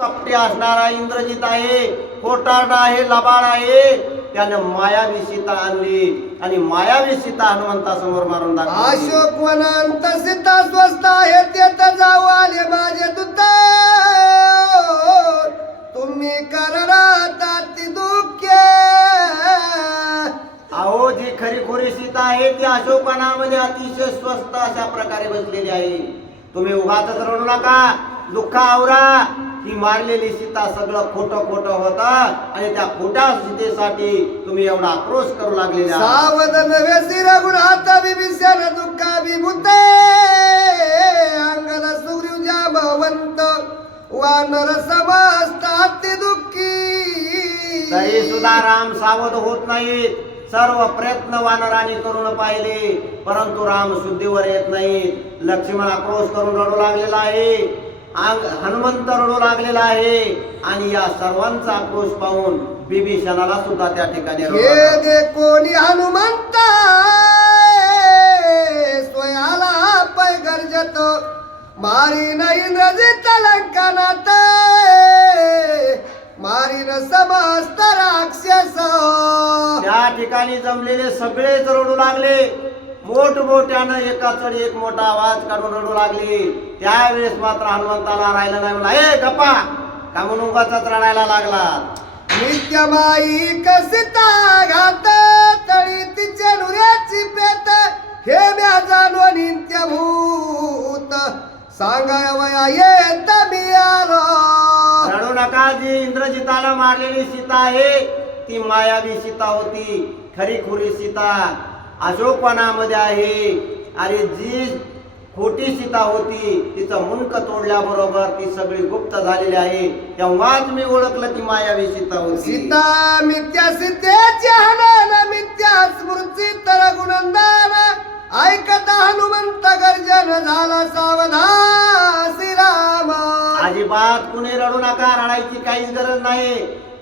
कपटी असणारा इंद्रजित आहे, खोटारडा आहे, लबाड आहे. त्यानं मायावी सीता आणली आणि मायावी सीता हनुमंतासमोर मारून दाखवली. अशोक वनांत सीता स्वस्त आहे तेथ जाऊ आले माझे दूत. तुम्ही करता ती दुःखे. अहो जी खरी खोरी सीता आहे ती अशोकवनामध्ये अतिशय स्वस्त अशा प्रकारे बसलेली आहे. तुम्ही उगाच रडू नका, दुःख आवरा. ही मारलेली सीता सगळं खोटं खोटं होतं आणि त्या खोट्या सीतेसाठी तुम्ही एवढा आक्रोश करू लागलेला. सावध नव्हे सिर गुणात विभीषण दुःखाभिभूते. अंगद सुग्रीव जांबवंत वानर समस्त अति दुःखी. तरी सुद्धा राम सावध होत नाहीत. सर्व प्रयत्न वानरांनी करून पाहिले परंतु राम शुद्धीवर येत नाहीत. लक्ष्मण आक्रोश करून रडू लागलेला आहे, हनुमंत रडू लागलेला आहे आणि या सर्वांचा आक्रोश पाहून विभीषणाला सुद्धा त्या ठिकाणी हे दे कोणी हनुमंत स्वयाला पै गर्जत. मारीन इंद्रजित लंकनात. मारीन समस्त राक्षस. त्या ठिकाणी जमलेले सगळेच रडू लागले. मोठमोठ्यानं एका चढ एक मोठा आवाज काढून रडू लागले. त्यावेळेस मात्र हनुमंताला राहिलं नाही. म्हणला ए गप्पा का म्हणून उगाचच रडायला लागला. नित्यमाई कसिता घात तळी तिचे नुऱ्याची प्रेत. हे म्या जाणो नित्यभूत सांगावया येत मी आलो. रडू नका. जी इंद्रजिताला मारलेली सीता आहे ती मायावी सीता होती. खरी खुरी सीता अशोकवनामध्ये आहे. अरे जी खोटी सीता होती तिचं मुंडक तोडल्याबरोबर ती सगळी गुप्त झालेली आहे. तेव्हाच मी ओळखलं ती मायावी सीता होती. सीता मिथ्या सीतेची हनन मिथ्या स्मृती तर गुणंदान. ऐकता हनुमंत गर्जन झाला सावधान श्रीराम. अजिबात कुणी रडू नका. रडायची काहीच गरज नाही.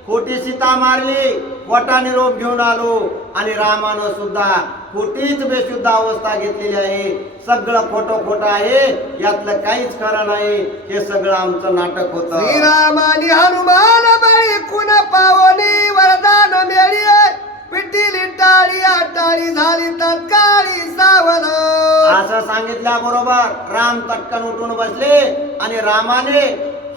खोटी सीता मारली, खोटा निरोप घेऊन आलो आणि रामानं सुद्धा खोटीच बेशुद्ध अवस्था घेतलेली आहे. सगळं खोटं खोटं आहे, यातलं काहीच खरं नाही. हे सगळं आमचं नाटक होतं. श्रीरामानी हनुमान बळी कुण पावनी वरदान मिळी. पिटिली टाळी टाळी झाली तत्काळी सावध. असं सांगितल्याबरोबर राम तटकन उठून बसले आणि रामाने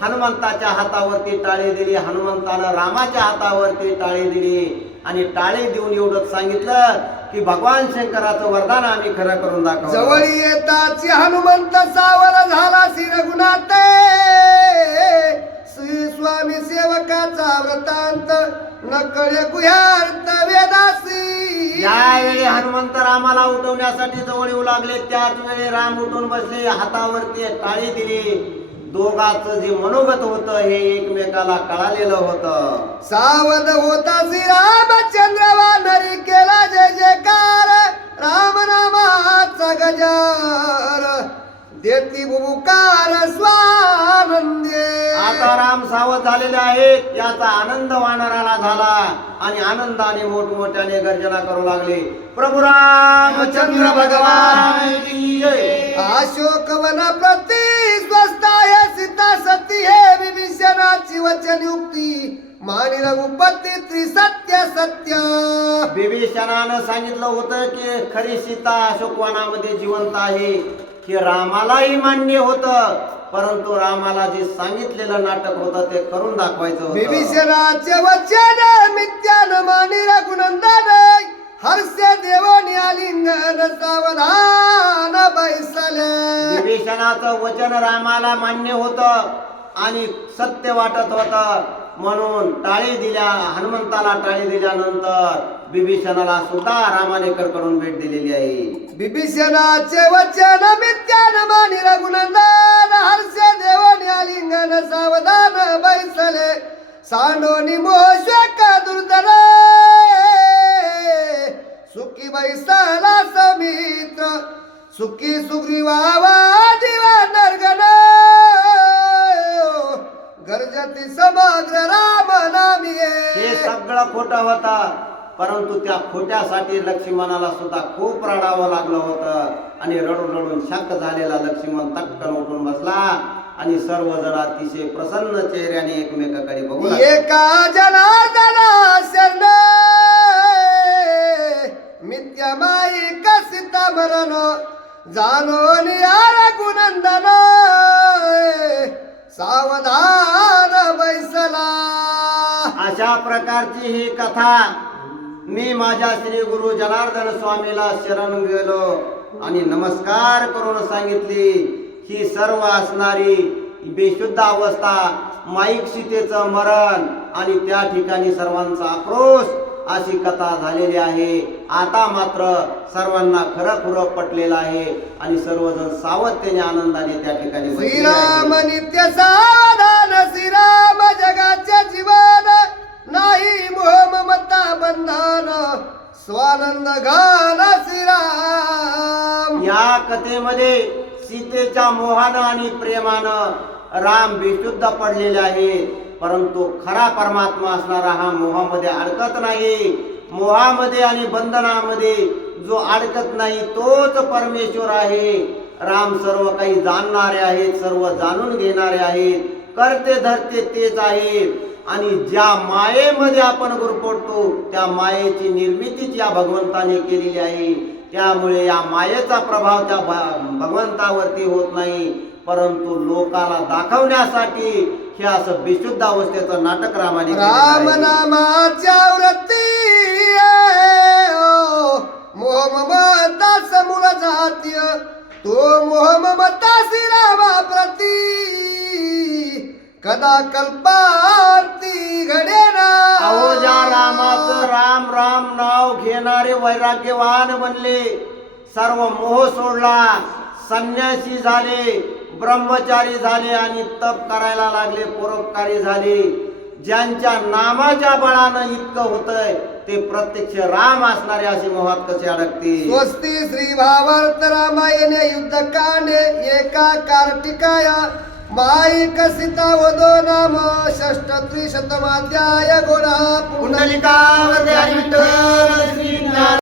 हनुमंताच्या हातावरती टाळी दिली. हनुमंतानं रामाच्या हातावरती टाळी दिली आणि टाळी देऊन एवढंच सांगितलं की भगवान शंकराचं वरदान आम्ही खरं करून दाखवलं. जवळ येताची हनुमंत सावध झाला शिरगुणात. श्री स्वामी सेवकाचा वृत्तांत नकळे गुह्यार्थ वेदासी. ज्यावेळी हनुमंत रामाला उठवण्यासाठी जवळ येऊ लागले त्याच वेळी राम उठून बसले, हातावरती टाळी दिली. दोघांचं जे मनोगत होतं हे एकमेकाला कळालेलं होतं. सावध होता श्रीरामचंद्र वानरी केला जय जयकार. राम नामाचा गजर देती बुबुकार स्वानंदे. आता राम सावध झालेले आहेत याचा आनंद वानराला झाला आणि आनंदाने मोठमोठ्याने गर्जना करू लागले. प्रभू रामचंद्र भगवान की जय. अशोकवन प्रति स्वस्ताय सीता सती. हे विभीषणाची वचनयुक्ती मानी रघुपती त्रिसत्य सत्य. विभीषणानं सांगितलं होतं की खरी सीता अशोकवनामध्ये जिवंत आहे. हे रामालाही मान्य होतं परंतु रामाला जे सांगितलेलं नाटक होतं ते करून दाखवायचं होतं. विभीषणाचे वचन मिथ्यान मानी रघुनंदन. हर्ष देवानी आलिंगन सावधान बैसले. विभीषणाचं वचन रामाला मान्य होतं आणि सत्य वाटत होतं म्हणून टाळी दिल्या. हनुमंताला टाळी दिल्यानंतर विभीषणाला सुद्धा रामाने कडकडून भेट दिलेली आहे. विभीषणाचे वचन मिथ्यान मानी रघुनंदन. हर्ष देवानी आलिंगन सावधान बैसले. सांडोनी मोहशक दुर्धर. सुखी बैसला समित्र. सुखी सुग्रीवावा दिवा नरगण. गर्जती समग्र राम नामी. हे सगळं खोटं होतं परंतु त्या खोट्यासाठी लक्ष्मणाला सुद्धा खूप रडावं लागलं होतं आणि रडून रडून शांत झालेला लक्ष्मण तटकन उठून बसला आणि सर्वजण अतिशय प्रसन्न चेहऱ्याने एकमेकाकडे बघू लागले. एका जनार्दना शरण मित्यमाई कसिता मरण जाणून यार गुनंदन सावधान बैसला. अशा प्रकारची ही कथा मी माझ्या श्री गुरु जनार्दन स्वामीला शरण गेलो आणि नमस्कार करून सांगितली. ही सर्व असणारी बेशुद्ध अवस्था, माईक सीतेचं मरण आणि त्या ठिकाणी सर्वांचा आक्रोश, अशी कथा झालेली आहे. आता मात्र सर्वांना खरं पटलेलं आहे आणि सर्वजण सावधतेने आनंदाने त्या ठिकाणी बसलेले श्रीराम आहेत. नित्य सावधान श्रीराम जगाचे जीवन नाही मोह ममता बंधन स्वानंद घाल श्रीराम. या कथेमध्ये सीतेच्या मोहानं आणि प्रेमानं राम बेशुद्ध पडलेले आहेत, परंतु खरा परमात्मा असणारा हा मोहामध्ये अडकत नाही. मोहामध्ये आणि बंधनामध्ये जो अडकत नाही तोच परमेश्वर आहे. राम सर्व काही जाणणारे आहेत, सर्व जाणून घेणारे आहेत, करते धरते तेच आहे. आणि ज्या मायेमध्ये आपण गुरफटतो त्या मायेची निर्मितीच या भगवंताने केलेली आहे. त्यामुळे या मायेचा प्रभाव त्या भगवंतावरती होत नाही, परंतु लोकाला दाखवण्यासाठी हे असं बेशुद्ध अवस्थेचं नाटक रामाने केलेलं राम आहे. नामाच्या व्रती मोह ममता समूळ जातीय तो मोह ममता श्रीरामा प्रती कदा कल्पांती घडेना. अहो ज्या रामाचं राम राम नाव घेणारे वैराग्यवान बनले, सर्व मोह सोडला, संन्यासी झाले, ब्रह्मचारी झाले आणि तप करायला लागले, परोपकारी झाले. ज्यांच्या नामाच्या बळानं इतकं होतंय ते प्रत्यक्ष राम असणारे असे मोहात कसे अडकतील. स्वस्ती श्री भावार्थ रामायणे युद्धकांडे एका कार्तिकाया माईक सीता वदो नाम षष्ट त्रिशतमाध्याय गोडा पुंडलिकावरती हरी विठ्ठल श्री